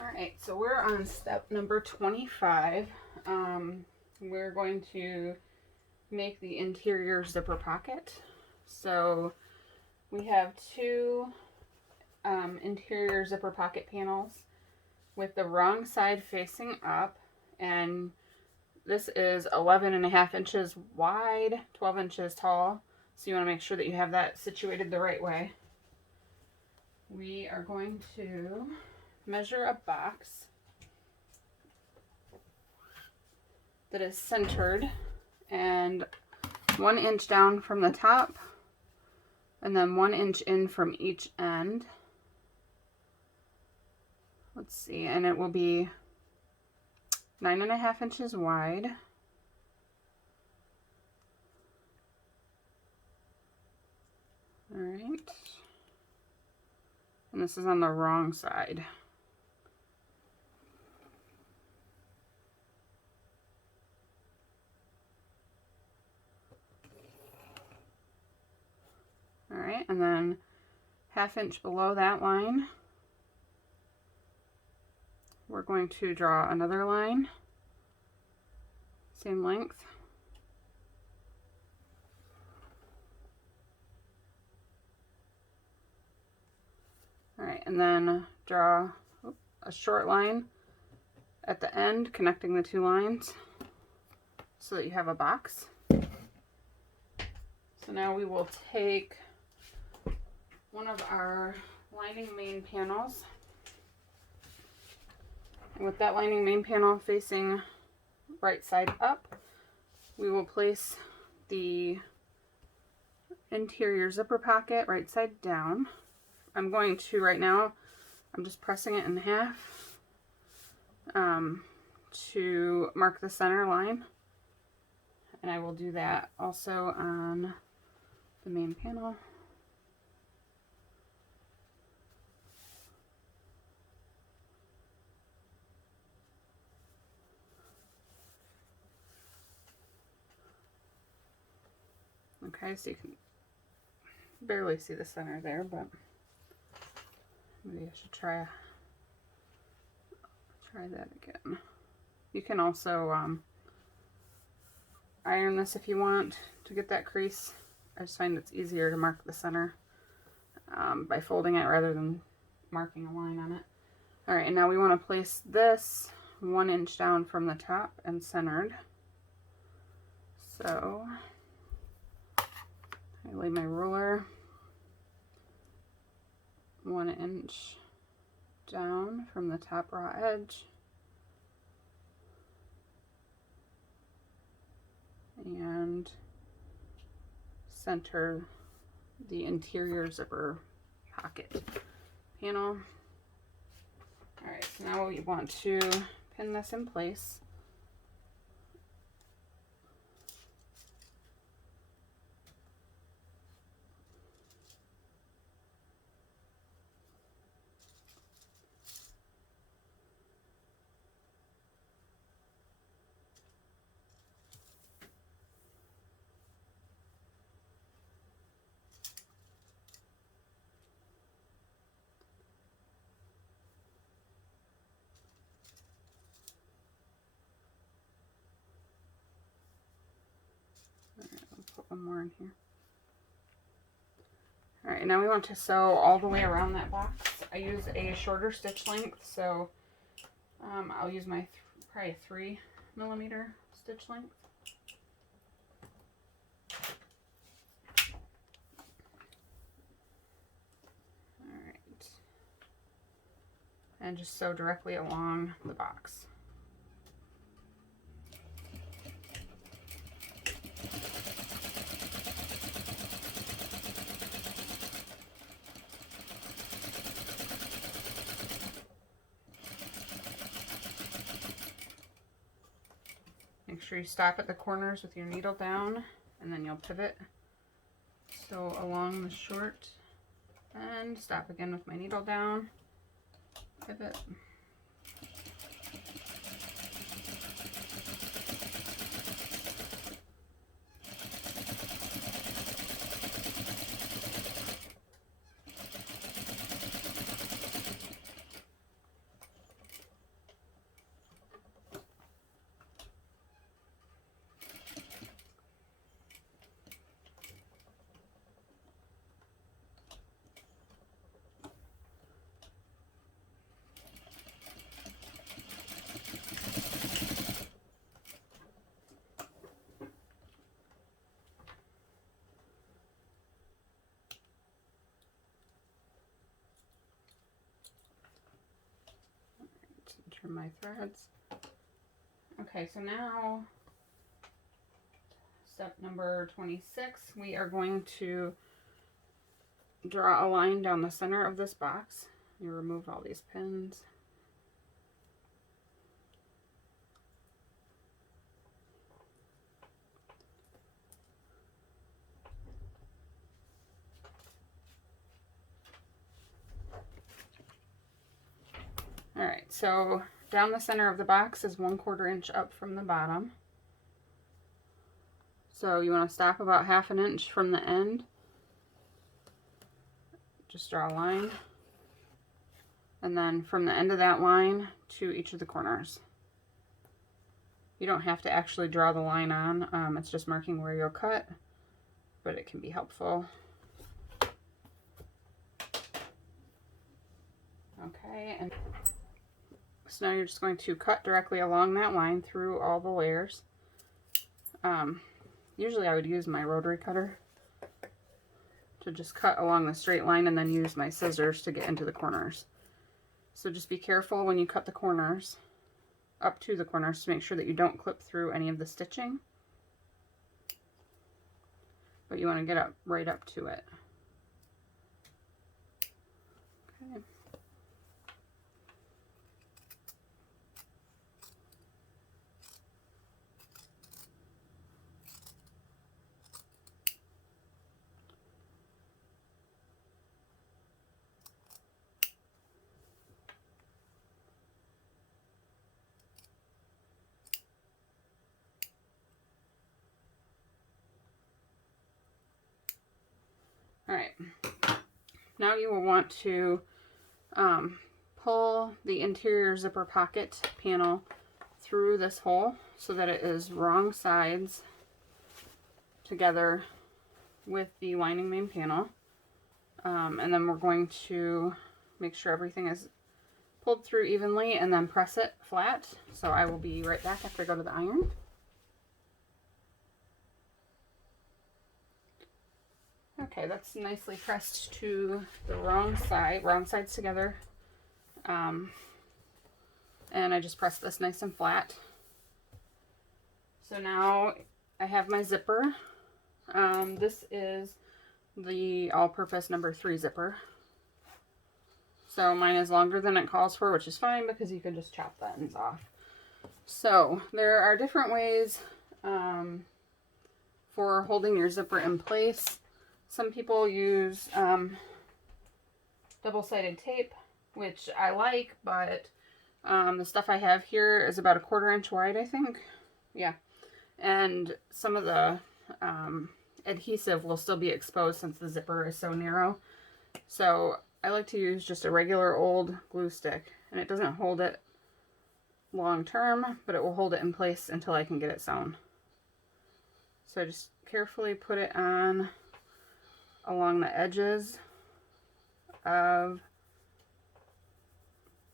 Alright, so we're on step number 25. We're going to make the interior zipper pocket. So we have two interior zipper pocket panels with the wrong side facing up, and this is 11.5 inches wide, 12 inches tall, so you want to make sure that you have that situated the right way. We are going to measure a box that is centered and 1 inch down from the top and then 1 inch in from each end. Let's see, and it will be 9.5 inches wide. All right, and this is on the wrong side. All right, and then 1/2 inch below that line, we're going to draw another line, same length. All right, and then draw a short line at the end connecting the two lines so that you have a box. So now we will take one of our lining main panels, and with that lining main panel facing right side up, we will place the interior zipper pocket right side down. I'm going to, right now, I'm just pressing it in half to mark the center line, and I will do that also on the main panel. Okay, so you can barely see the center there, but maybe I should try that again. You can also iron this if you want to get that crease. I just find it's easier to mark the center by folding it rather than marking a line on it. All right, and now we want to place this 1 inch down from the top and centered. So I lay my ruler 1 inch down from the top raw edge and center the interior zipper pocket panel. All right, so now we want to pin this in place. Put one more in here. All right, now we want to sew all the way around that box. I use a shorter stitch length, so I'll use my probably 3mm stitch length. All right, and just sew directly along the box. Make sure you stop at the corners with your needle down, and then you'll pivot. So along the short end, stop again with my needle down, pivot. trim my threads. Okay, so now step number 26, we are going to draw a line down the center of this box. You remove all these pins. Alright, so down the center of the box is 1/4 inch up from the bottom. So you want to stop about 1/2 inch from the end. Just draw a line. And then from the end of that line to each of the corners. You don't have to actually draw the line on, it's just marking where you'll cut, but it can be helpful. Okay, and so now you're just going to cut directly along that line through all the layers. Usually I would use my rotary cutter to just cut along the straight line and then use my scissors to get into the corners. So just be careful when you cut the corners, up to the corners, to make sure that you don't clip through any of the stitching. But you want to get up right up to it. Okay. Alright, now you will want to pull the interior zipper pocket panel through this hole so that it is wrong sides together with the lining main panel. And then we're going to make sure everything is pulled through evenly and then press it flat. So I will be right back after I go to the iron. Okay, that's nicely pressed to the wrong sides together. And I just pressed this nice and flat. So now I have my zipper. This is the all-purpose number 3 zipper. So mine is longer than it calls for, which is fine because you can just chop the ends off. So there are different ways for holding your zipper in place. Some people use double-sided tape, which I like, but the stuff I have here is about 1/4 inch wide, I think. Yeah. And some of the adhesive will still be exposed since the zipper is so narrow. So I like to use just a regular old glue stick, and it doesn't hold it long term, but it will hold it in place until I can get it sewn. So just carefully put it on along the edges of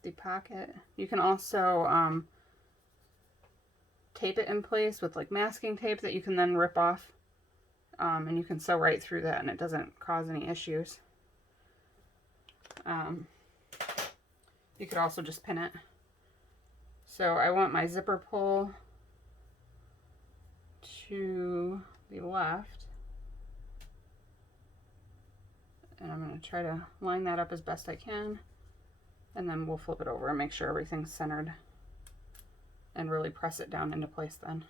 the pocket. You can also tape it in place with like masking tape that you can then rip off, and you can sew right through that and it doesn't cause any issues. You could also just pin it. So I want my zipper pull to the left, and I'm going to try to line that up as best I can, and then we'll flip it over and make sure everything's centered and really press it down into place then.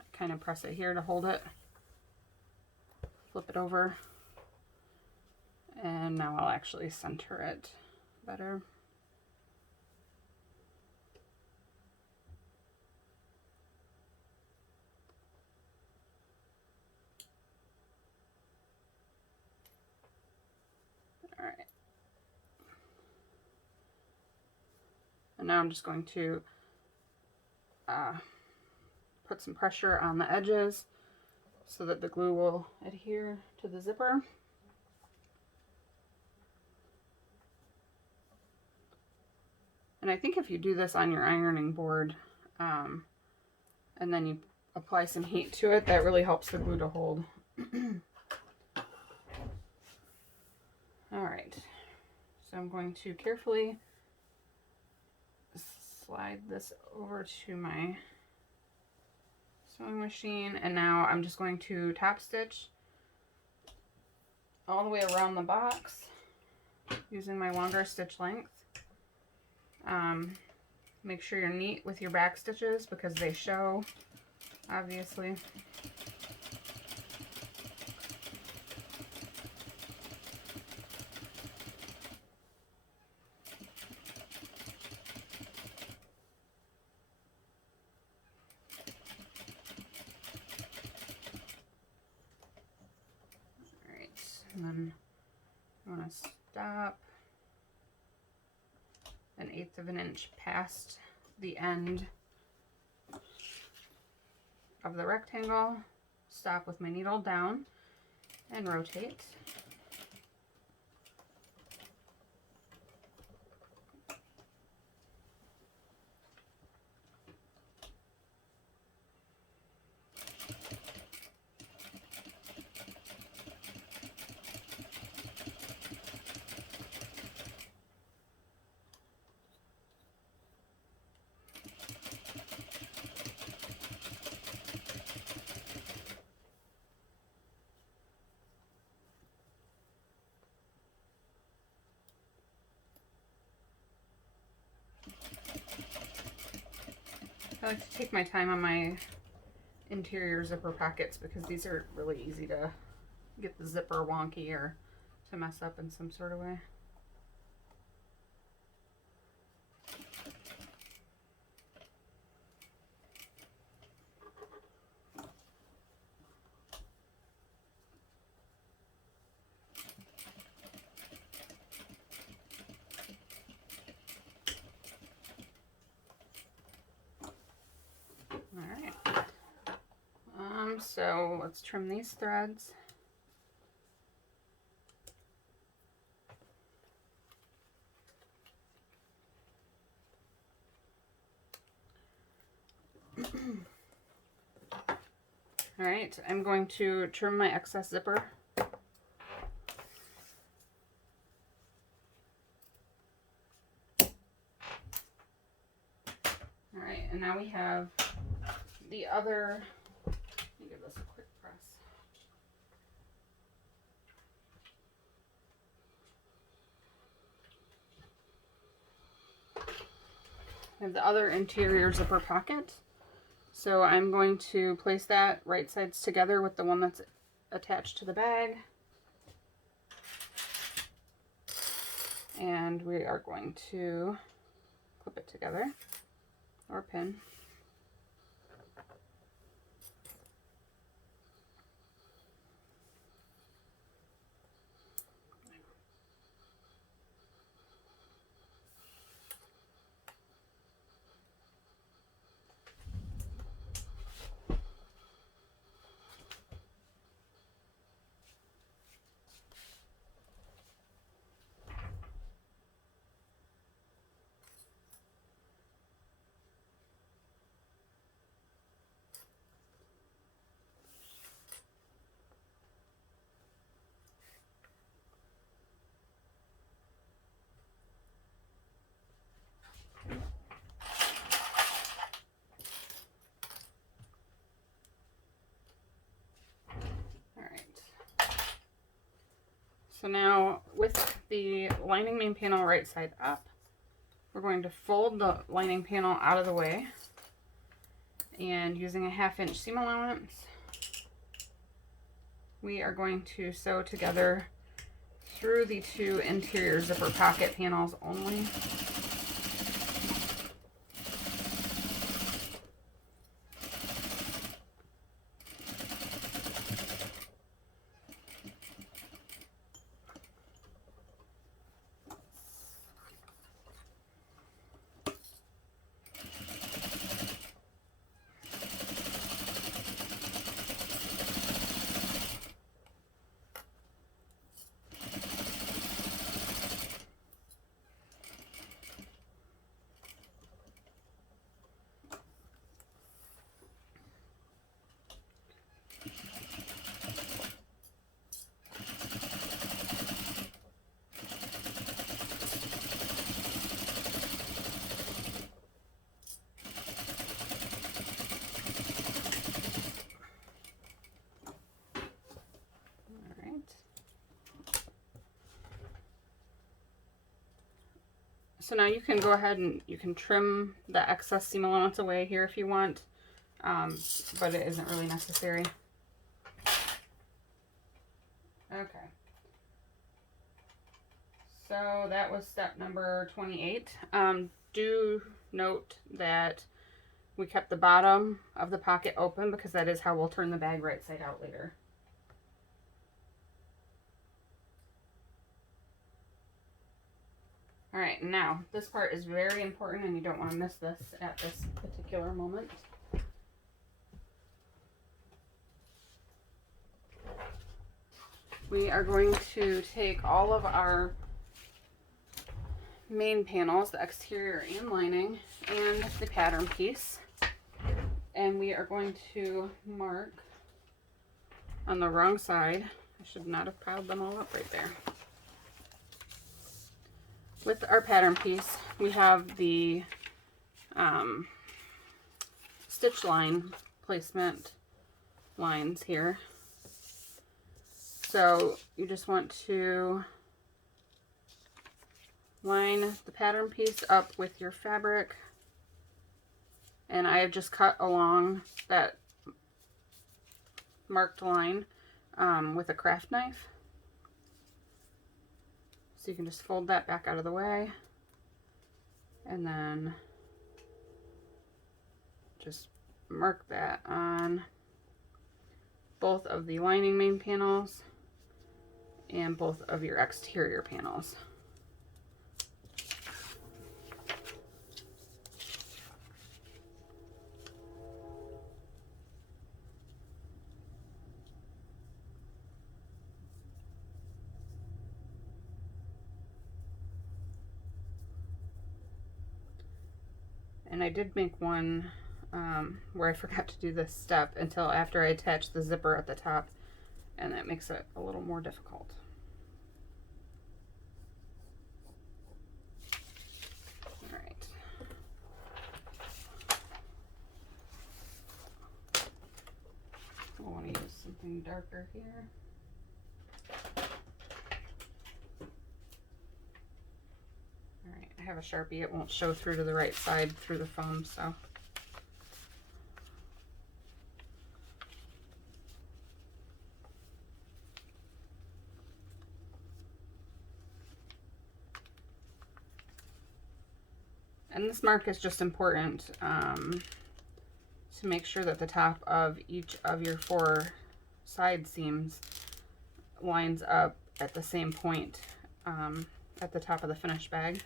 I kind of press it here to hold it, flip it over, and now I'll actually center it better. Alright. And now I'm just going to put some pressure on the edges so that the glue will adhere to the zipper. And I think if you do this on your ironing board, and then you apply some heat to it, that really helps the glue to hold. Alright, so I'm going to carefully slide this over to my sewing machine, and now I'm just going to top stitch all the way around the box using my longer stitch length. Make sure you're neat with your back stitches because they show, obviously. And then I'm going to stop 1/8 of an inch past the end of the rectangle, stop with my needle down, and rotate. I like to take my time on my interior zipper pockets because these are really easy to get the zipper wonky or to mess up in some sort of way. So let's trim these threads. All right, I'm going to trim my excess zipper. All right, and now we have the other. Let me give this a quick press. I have the other interior zipper pocket. So I'm going to place that right sides together with the one that's attached to the bag. And we are going to clip it together or pin. So now with the lining main panel right side up, we're going to fold the lining panel out of the way, and using a 1/2 inch seam allowance, we are going to sew together through the 2 interior zipper pocket panels only. So now you can go ahead and you can trim the excess seam allowance away here if you want, but it isn't really necessary. Okay. So that was step number 28. Do note that we kept the bottom of the pocket open because that is how we'll turn the bag right side out later. All right, now this part is very important and you don't want to miss this at this particular moment. We are going to take all of our main panels, the exterior and lining, and the pattern piece, and we are going to mark on the wrong side. I should not have piled them all up right there. With our pattern piece, we have the stitch line placement lines here. So you just want to line the pattern piece up with your fabric, and I have just cut along that marked line with a craft knife. So you can just fold that back out of the way and then just mark that on both of the lining main panels and both of your exterior panels. And I did make one where I forgot to do this step until after I attached the zipper at the top, and that makes it a little more difficult. All right. I want to use something darker here. Alright, I have a Sharpie. It won't show through to the right side through the foam, so. And this mark is just important to make sure that the top of each of your 4 side seams lines up at the same point at the top of the finished bag.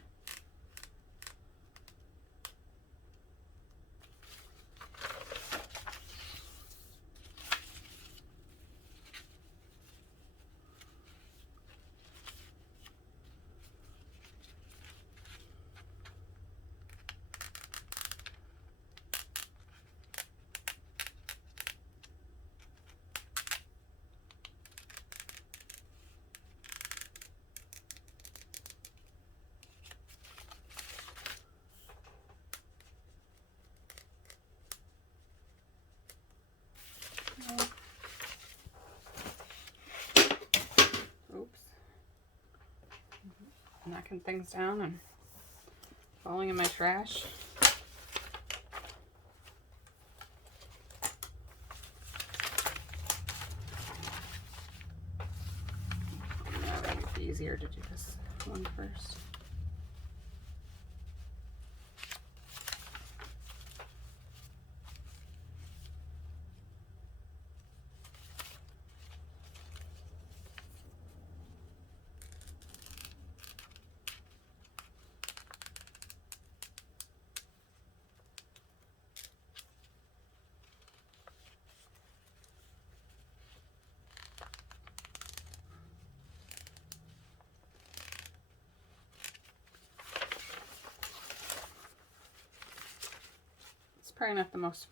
Knocking things down and falling in my trash. Now it would be easier to do this one first. Probably not the most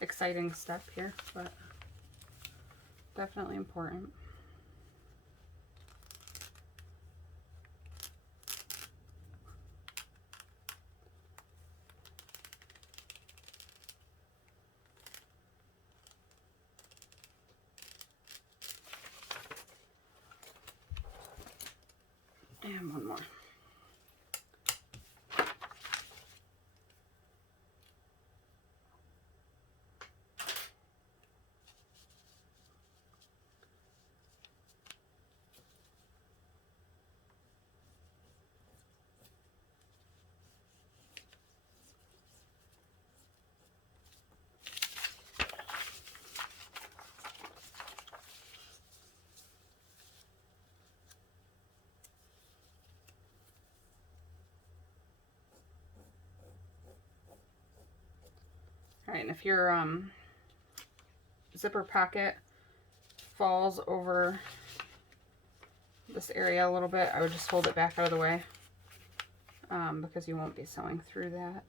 exciting step here, but definitely important. And one more. Alright, and if your zipper pocket falls over this area a little bit, I would just hold it back out of the way because you won't be sewing through that.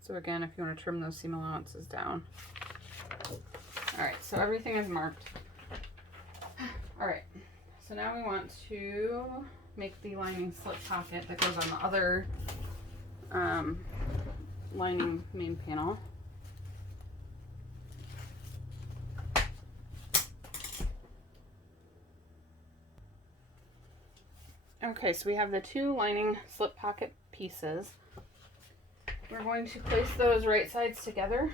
So again, if you want to trim those seam allowances down. Alright, so everything is marked. Alright, so now we want to make the lining slip pocket that goes on the other lining main panel. Okay, so we have the two lining slip pocket pieces. We're going to place those right sides together.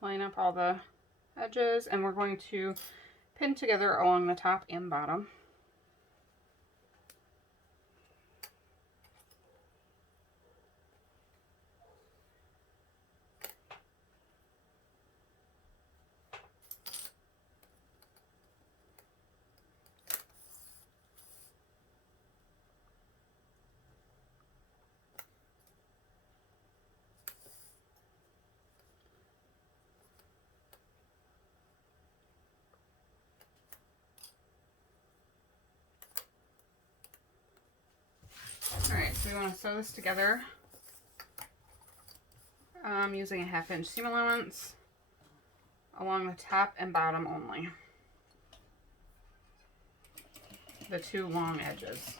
Line up all the edges, and we're going to pin together along the top and bottom. Alright, so we want to sew this together using a 1/2 inch seam allowance along the top and bottom only. The two long edges.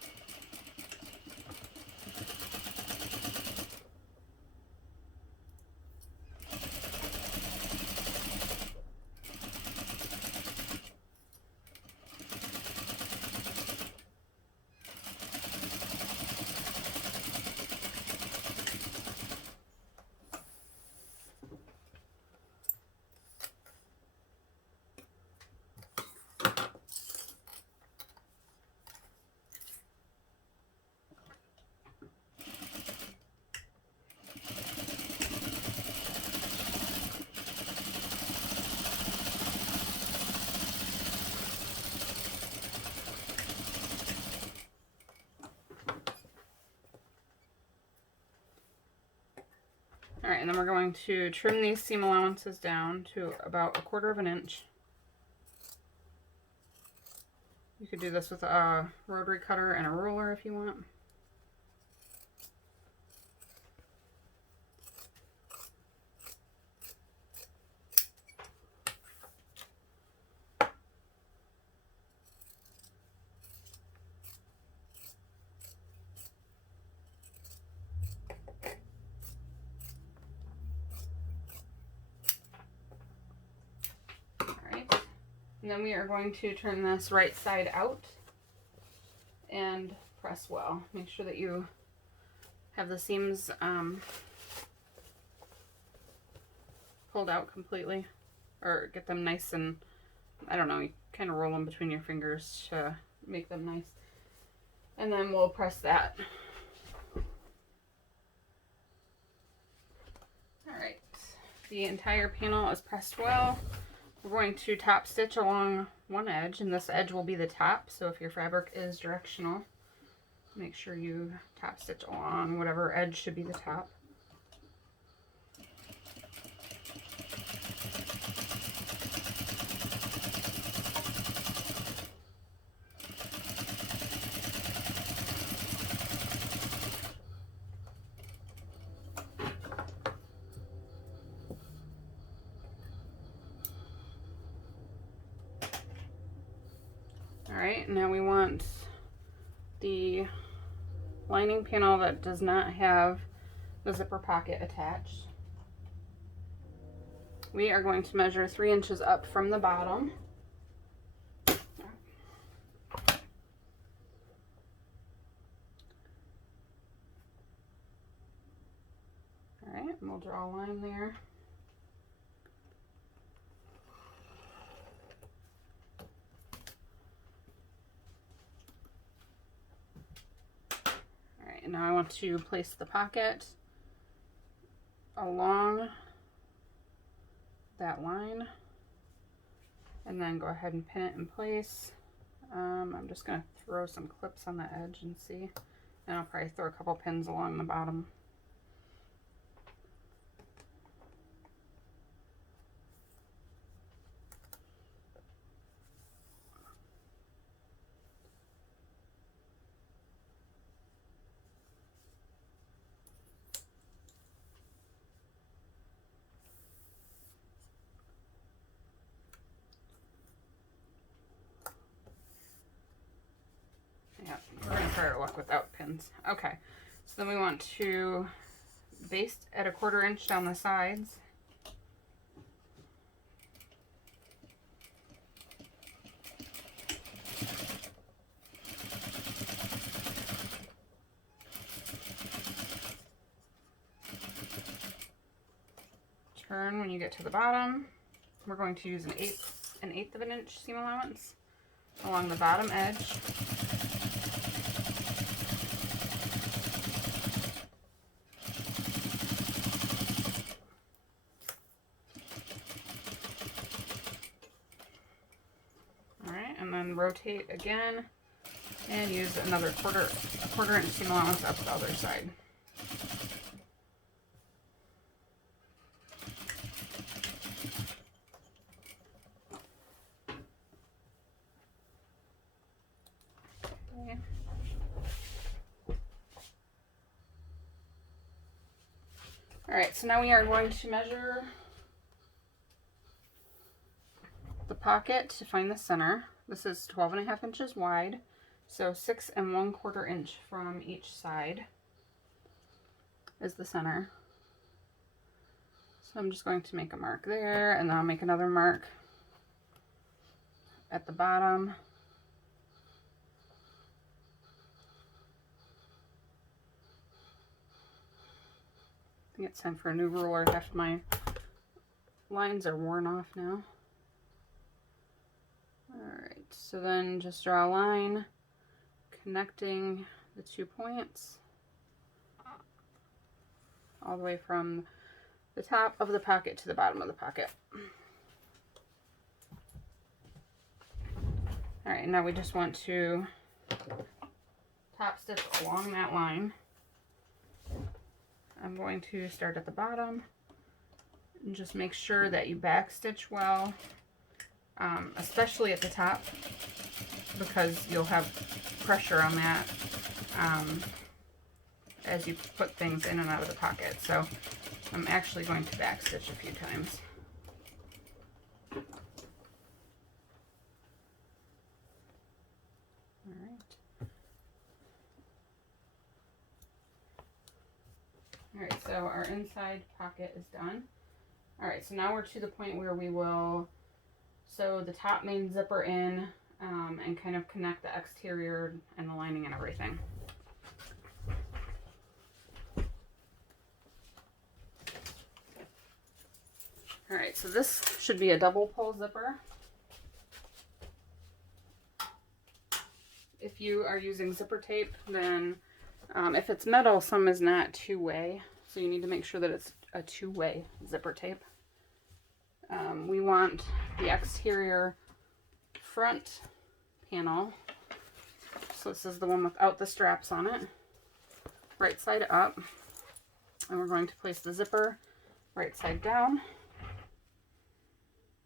Alright, and then we're going to trim these seam allowances down to about 1/4 inch. You could do this with a rotary cutter and a ruler if you want. And then we are going to turn this right side out and press well. Make sure that you have the seams pulled out completely, or get them nice and, I don't know, you kind of roll them between your fingers to make them nice. And then we'll press that. Alright, the entire panel is pressed well. We're going to top stitch along one edge, and this edge will be the top, so if your fabric is directional, make sure you top stitch along whatever edge should be the top. Alright, now we want the lining panel that does not have the zipper pocket attached. We are going to measure 3 inches up from the bottom. Alright, and we'll draw a line there. And now I want to place the pocket along that line and then go ahead and pin it in place. I'm just going to throw some clips on the edge and see, and I'll probably throw a couple pins along the bottom. Yeah, we're going to try our luck without pins. Okay, so then we want to baste at 1/4 inch down the sides. Turn when you get to the bottom. We're going to use an eighth of an inch seam allowance along the bottom edge. Alright, and then rotate again and use another quarter inch seam allowance up the other side. Okay. Alright, so now we are going to measure the pocket to find the center. This is 12.5 inches wide, so 6 1/4 inch from each side is the center. So I'm just going to make a mark there, and then I'll make another mark at the bottom. I think it's time for a new ruler. Half my lines are worn off now. Alright, so then just draw a line connecting the 2 points all the way from the top of the pocket to the bottom of the pocket. Alright, now we just want to top stitch along that line. I'm going to start at the bottom and just make sure that you back stitch well, especially at the top, because you'll have pressure on that as you put things in and out of the pocket. So I'm actually going to back stitch a few times. Alright, so our inside pocket is done. Alright, so now we're to the point where we will sew the top main zipper in and kind of connect the exterior and the lining and everything. Alright, so this should be a double pull zipper. If you are using zipper tape, then if it's metal, some is not two-way, so you need to make sure that it's a two-way zipper tape. We want the exterior front panel, so this is the one without the straps on it, right side up, and we're going to place the zipper right side down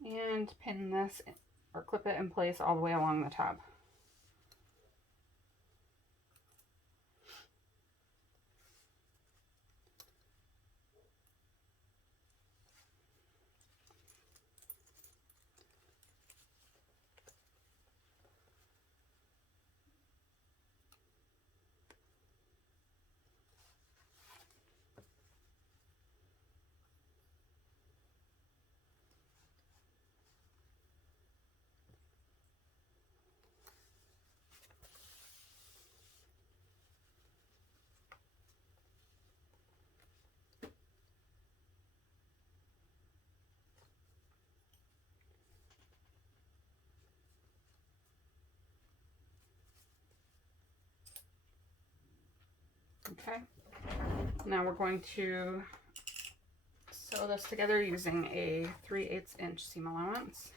and pin this or clip it in place all the way along the top. Okay, now we're going to sew sew this together using a 3/8 inch seam allowance.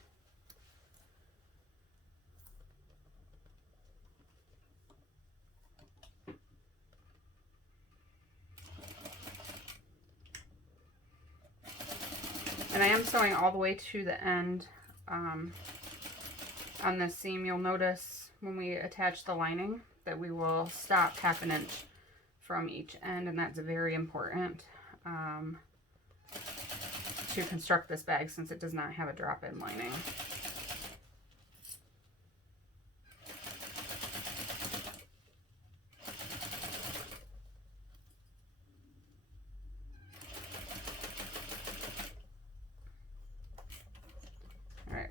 And I am sewing all the way to the end on this seam. You'll notice when we attach the lining that we will stop 1/2 inch from each end, and that's very important to construct this bag since it does not have a drop-in lining.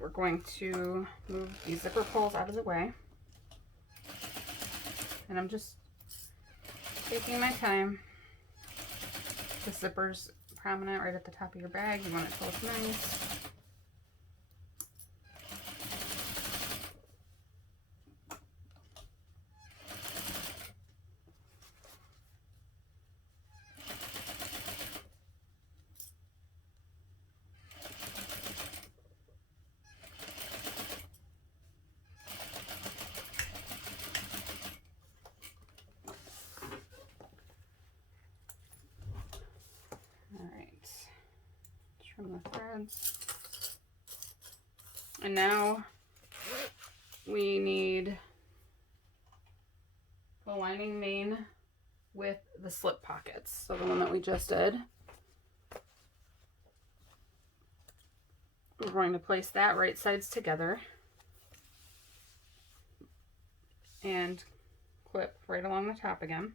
We're going to move these zipper pulls out of the way. And I'm just taking my time. The zipper's prominent right at the top of your bag. You want it to look nice. Trim the threads. And now we need the lining main with the slip pockets. So the one that we just did. We're going to place that right sides together and clip right along the top again.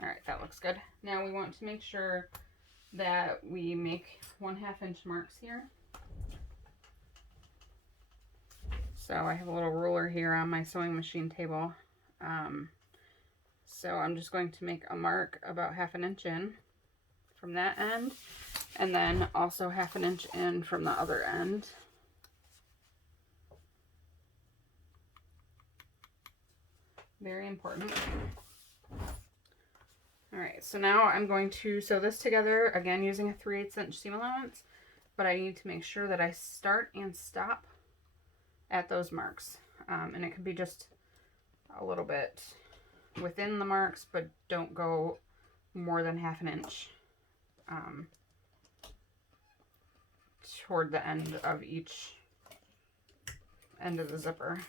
All right, that looks good. Now we want to make sure that we make 1/2 inch marks here. So I have a little ruler here on my sewing machine table. So I'm just going to make a mark about 1/2 inch in from that end, and then also 1/2 inch in from the other end. Very important. All right, so now I'm going to sew this together, again using a 3/8 inch seam allowance, but I need to make sure that I start and stop at those marks. And it could be just a little bit within the marks, but don't go more than 1/2 inch toward the end of each end of the zipper.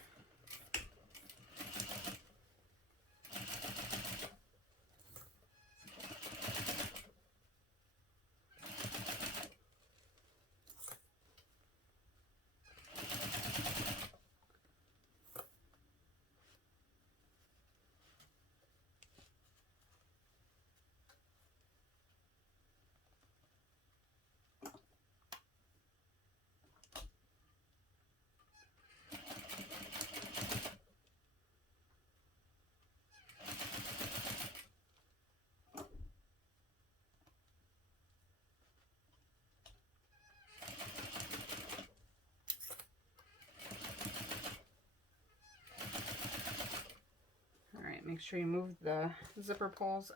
Make sure you move the zipper pulls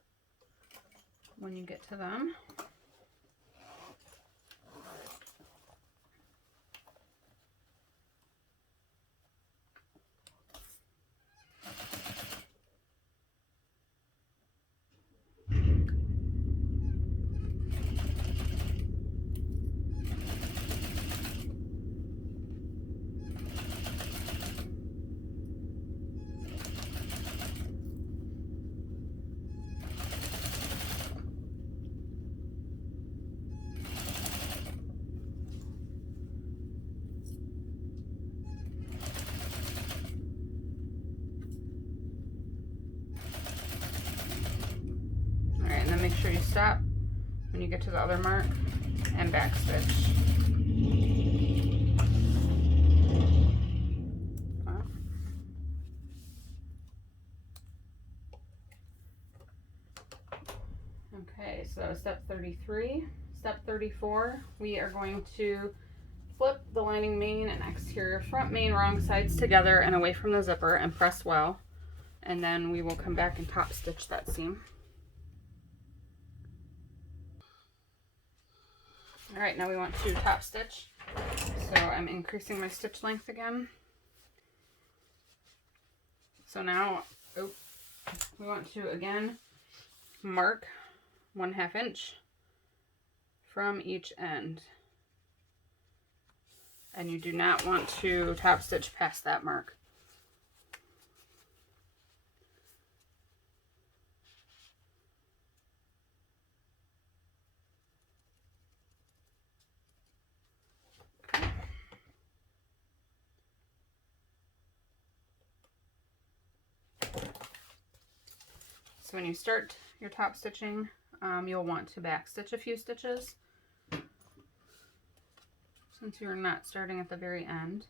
when you get to them. Make sure you stop when you get to the other mark and back stitch. Okay, so step 33. Step 34, we are going to flip the lining main and exterior front main wrong sides together and away from the zipper and press well. And then we will come back and top stitch that seam. All right, now we want to top stitch. So I'm increasing my stitch length again. So now, we want to again mark 1/2 inch from each end. And you do not want to top stitch past that mark. So when you start your top stitching, you'll want to back stitch a few stitches since you're not starting at the very end.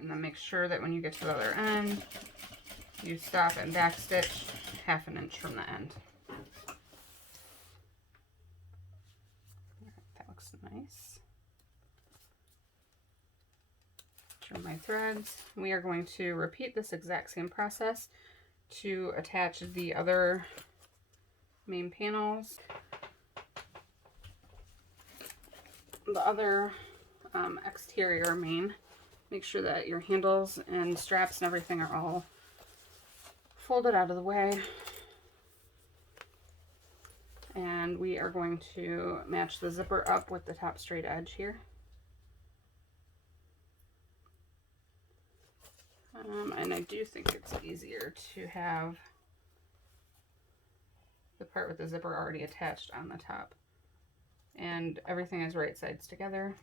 And then make sure that when you get to the other end, you stop and back stitch 1/2 inch from the end. That looks nice. Trim my threads. We are going to repeat this exact same process to attach the other main panels. The other exterior main. Make sure that your handles and straps and everything are all folded out of the way. And we are going to match the zipper up with the top straight edge here. And I do think it's easier to have the part with the zipper already attached on the top. And everything is right sides together.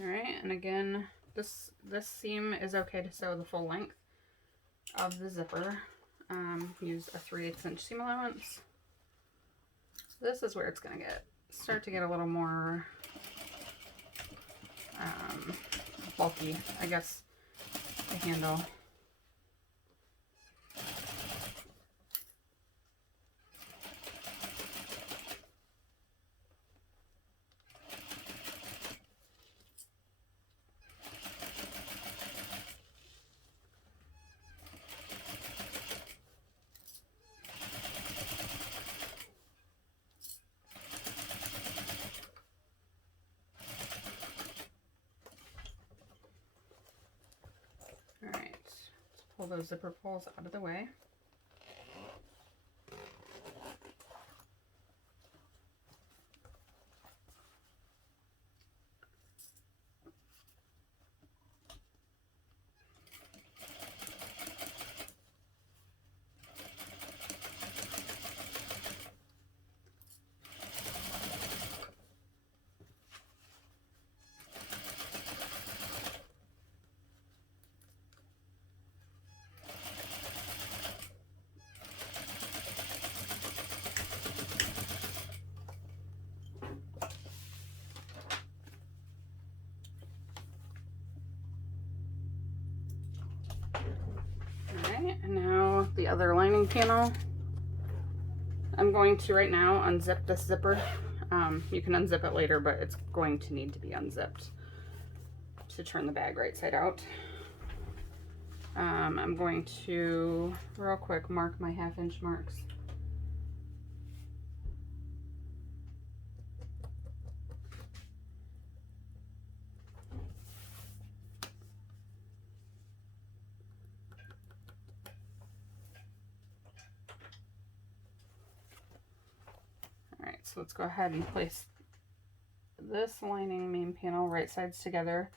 All right, and again, this seam is okay to sew the full length of the zipper. Use a 3/8 inch seam allowance. This is where it's going to start to get a little more bulky, I guess, the handle. pull those zipper pulls out of the way. Alright, and now the other lining panel. I'm going to right now unzip this zipper. You can unzip it later, but it's going to need to be unzipped to turn the bag right side out. I'm going to real quick mark my 1/2 inch marks. Alright, so let's go ahead and place this lining main panel right sides together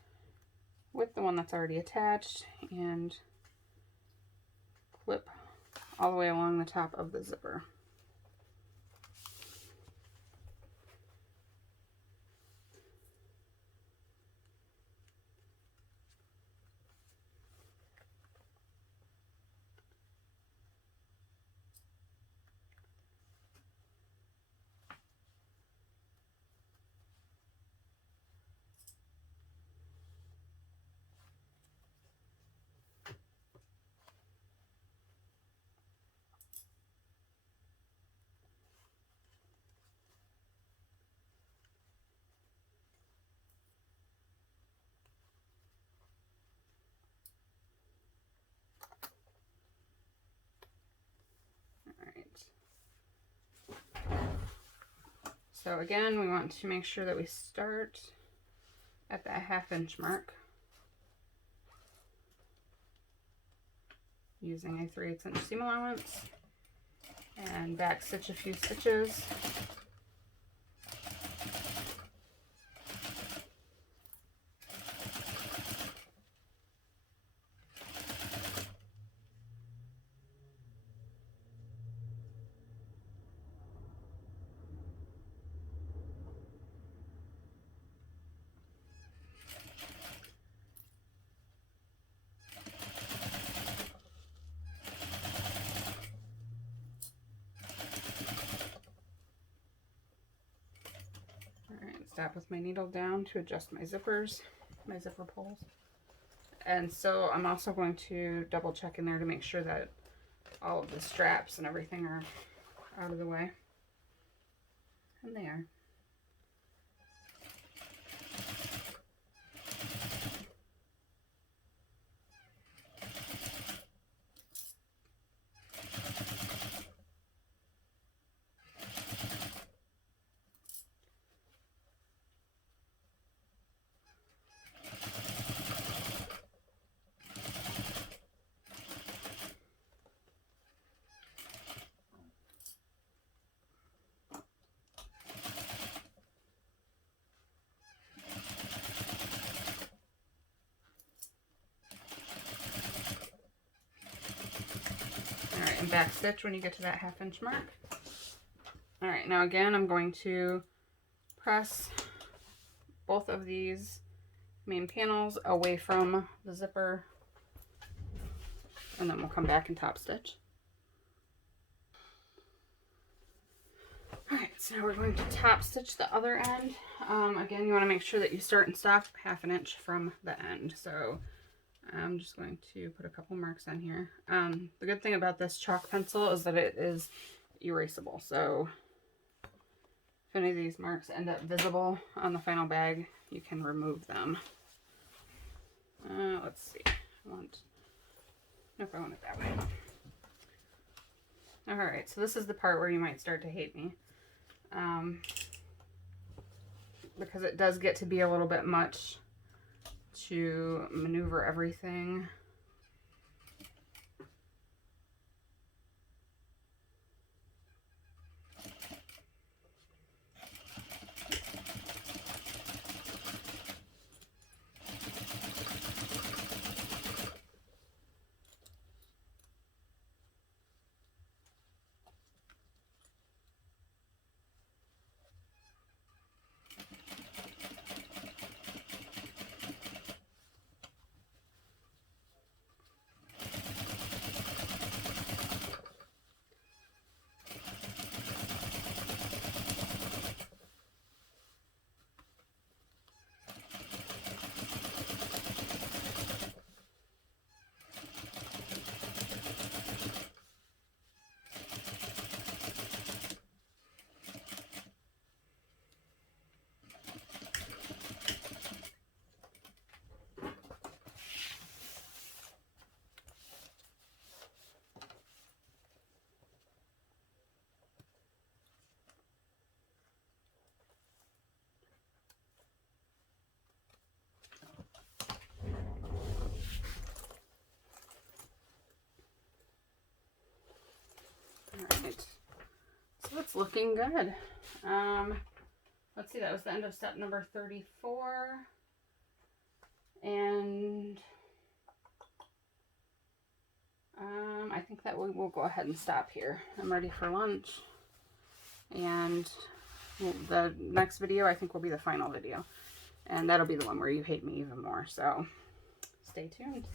with the one that's already attached and clip all the way along the top of the zipper. So again, we want to make sure that we start at that 1/2 inch mark using a 3/8 inch seam allowance and back stitch a few stitches. Stop with my needle down to adjust my zippers, my zipper pulls. And so I'm also going to double check in there to make sure that all of the straps and everything are out of the way. And they are. And back stitch when you get to that 1/2 inch mark. All right, now again, I'm going to press both of these main panels away from the zipper, and then we'll come back and top stitch. All right, so now we're going to top stitch the other end. Again, you want to make sure that you start and stop 1/2 inch from the end. So I'm just going to put a couple marks on here. The good thing about this chalk pencil is that it is erasable. So if any of these marks end up visible on the final bag, you can remove them. Let's see. I want it that way. All right, so this is the part where you might start to hate me. Because it does get to be a little bit much to maneuver everything All right. So it's looking good. Let's see, that was the end of step number 34. And I think that we will go ahead and stop here. I'm ready for lunch. And the next video I think will be the final video. And that'll be the one where you hate me even more. So stay tuned.